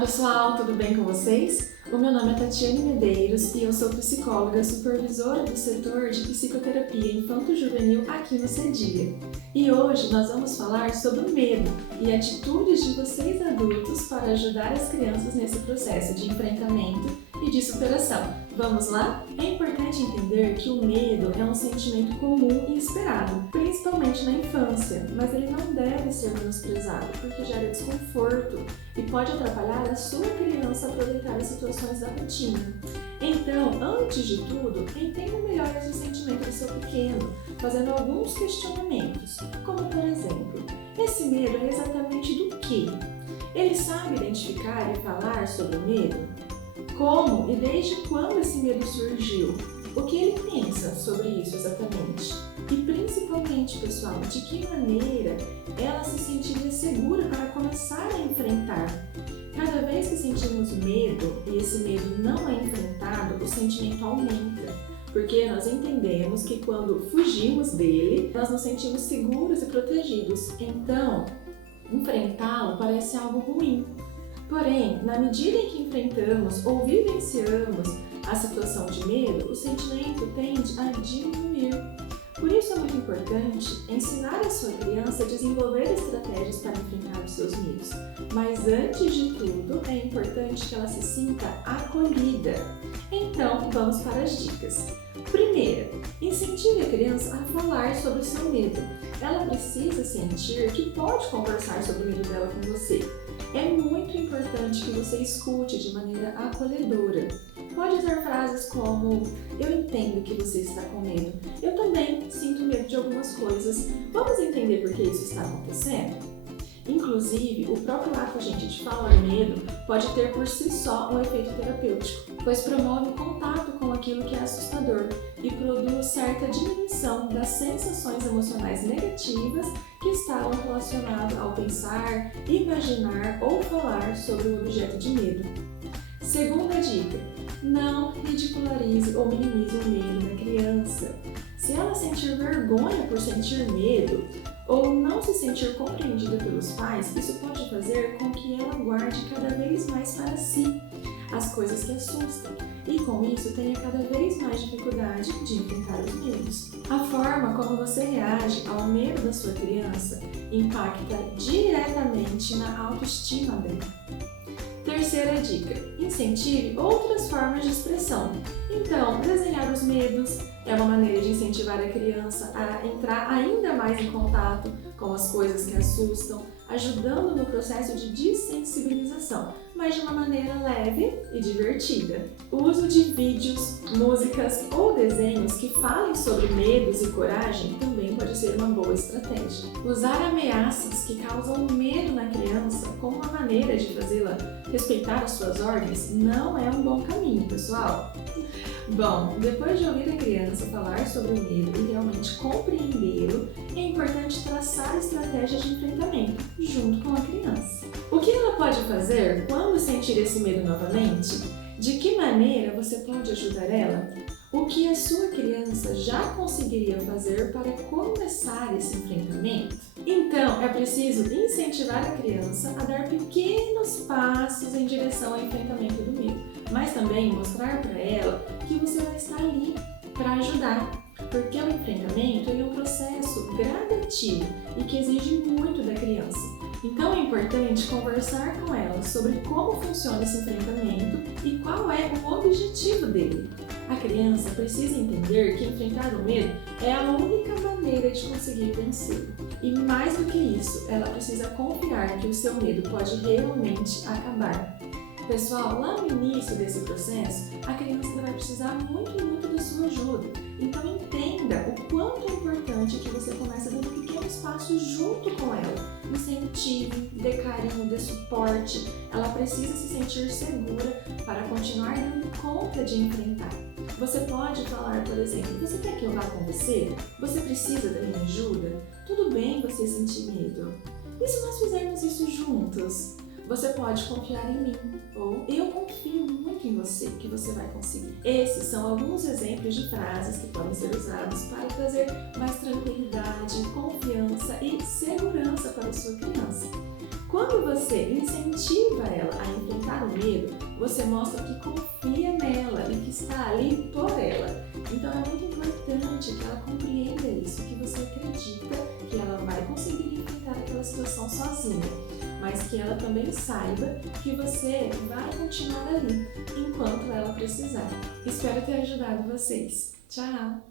pessoal, tudo bem com vocês? O meu nome é Tatiane Medeiros e eu sou psicóloga supervisora do setor de psicoterapia infanto-juvenil aqui no CEDIA. E hoje nós vamos falar sobre o medo e atitudes de vocês adultos para ajudar as crianças nesse processo de enfrentamento e de superação. Vamos lá? É importante entender que o medo é um sentimento comum e esperado, principalmente na infância, mas ele não deve ser menosprezado porque gera desconforto e pode atrapalhar a sua criança a aproveitar as situações da rotina. Então, antes de tudo, entenda melhor esse sentimento do seu pequeno, fazendo alguns questionamentos, como por exemplo, esse medo é exatamente do quê? Ele sabe identificar e falar sobre o medo? Como e desde quando esse medo surgiu? O que ele pensa sobre isso exatamente? E principalmente, pessoal, de que maneira ela se sentiria segura para começar a enfrentar? Cada vez que sentimos medo e esse medo não é enfrentado, o sentimento aumenta, porque nós entendemos que quando fugimos dele, nós nos sentimos seguros e protegidos. Então, enfrentá-lo parece algo ruim. Porém, na medida em que enfrentamos ou vivenciamos a situação de medo, o sentimento tende a diminuir. Por isso é muito importante ensinar a sua criança a desenvolver estratégias para enfrentar os seus medos. Mas antes de tudo, é importante que ela se sinta acolhida. Então, vamos para as dicas. Primeira, incentive a criança a falar sobre o seu medo. Ela precisa sentir que pode conversar sobre o medo dela com você. É muito importante que você escute de maneira acolhedora. Pode usar frases como: eu entendo que você está com medo. Eu também sinto medo de algumas coisas. Vamos entender por que isso está acontecendo? Inclusive, o próprio ato, gente, de falar medo pode ter por si só um efeito terapêutico, pois promove contato com aquilo que é assustador e produz certa diminuição das sensações emocionais negativas que estavam relacionadas ao pensar, imaginar ou falar sobre o objeto de medo. Segunda dica: não ridicularize ou minimize o medo da criança. Se ela sentir vergonha por sentir medo ou não se sentir compreendida pelos pais, isso pode fazer com que ela guarde cada vez mais para si as coisas que assustam e com isso tenha cada vez mais dificuldade de enfrentar os medos. A forma como você reage ao medo da sua criança impacta diretamente na autoestima dela. Terceira dica: incentive outras formas de expressão. Então, desenhar os medos é uma maneira de incentivar a criança a entrar ainda mais em contato com as coisas que assustam, ajudando no processo de dessensibilização, mas de uma maneira leve e divertida. O uso de vídeos, músicas ou desenhos que falem sobre medos e coragem também pode ser uma boa estratégia. Usar ameaças que causam medo na criança como uma maneira de fazê-la respeitar as suas ordens não é um bom caminho, pessoal. Bom, depois de ouvir a criança falar sobre o medo e realmente compreendê-lo, é importante traçar estratégias de enfrentamento junto com a criança. O que ela pode fazer quando sentir esse medo novamente? De que maneira você pode ajudar ela? O que a sua criança já conseguiria fazer para começar esse enfrentamento? Então, é preciso incentivar a criança a dar pequenos passos em direção ao enfrentamento do medo, mas também mostrar para ela que você vai estar ali para ajudar, porque o enfrentamento é um processo gradativo e que exige muito da criança. Então é importante conversar com ela sobre como funciona esse enfrentamento e qual é o objetivo dele. A criança precisa entender que enfrentar o medo é a única maneira de conseguir vencê-lo. E mais do que isso, ela precisa confiar que o seu medo pode realmente acabar. Pessoal, lá no início desse processo, a criança vai precisar muito da sua ajuda. Então entenda o quanto é importante que você comece dando pequenos passos junto com ela. Incentive, dê carinho, dê suporte. Ela precisa se sentir segura para continuar dando conta de enfrentar. Você pode falar, por exemplo: você quer que eu vá com você? Você precisa da minha ajuda? Tudo bem você sentir medo. E se nós fizermos isso juntos? Você pode confiar em mim, ou eu confio muito em você, que você vai conseguir. Esses são alguns exemplos de frases que podem ser usados para trazer mais tranquilidade, confiança e segurança para a sua criança. Quando você incentiva ela a enfrentar você mostra que confia nela e que está ali por ela. Então é muito importante que ela compreenda isso, que você acredita que ela vai conseguir enfrentar aquela situação sozinha, mas que ela também saiba que você vai continuar ali enquanto ela precisar. Espero ter ajudado vocês. Tchau!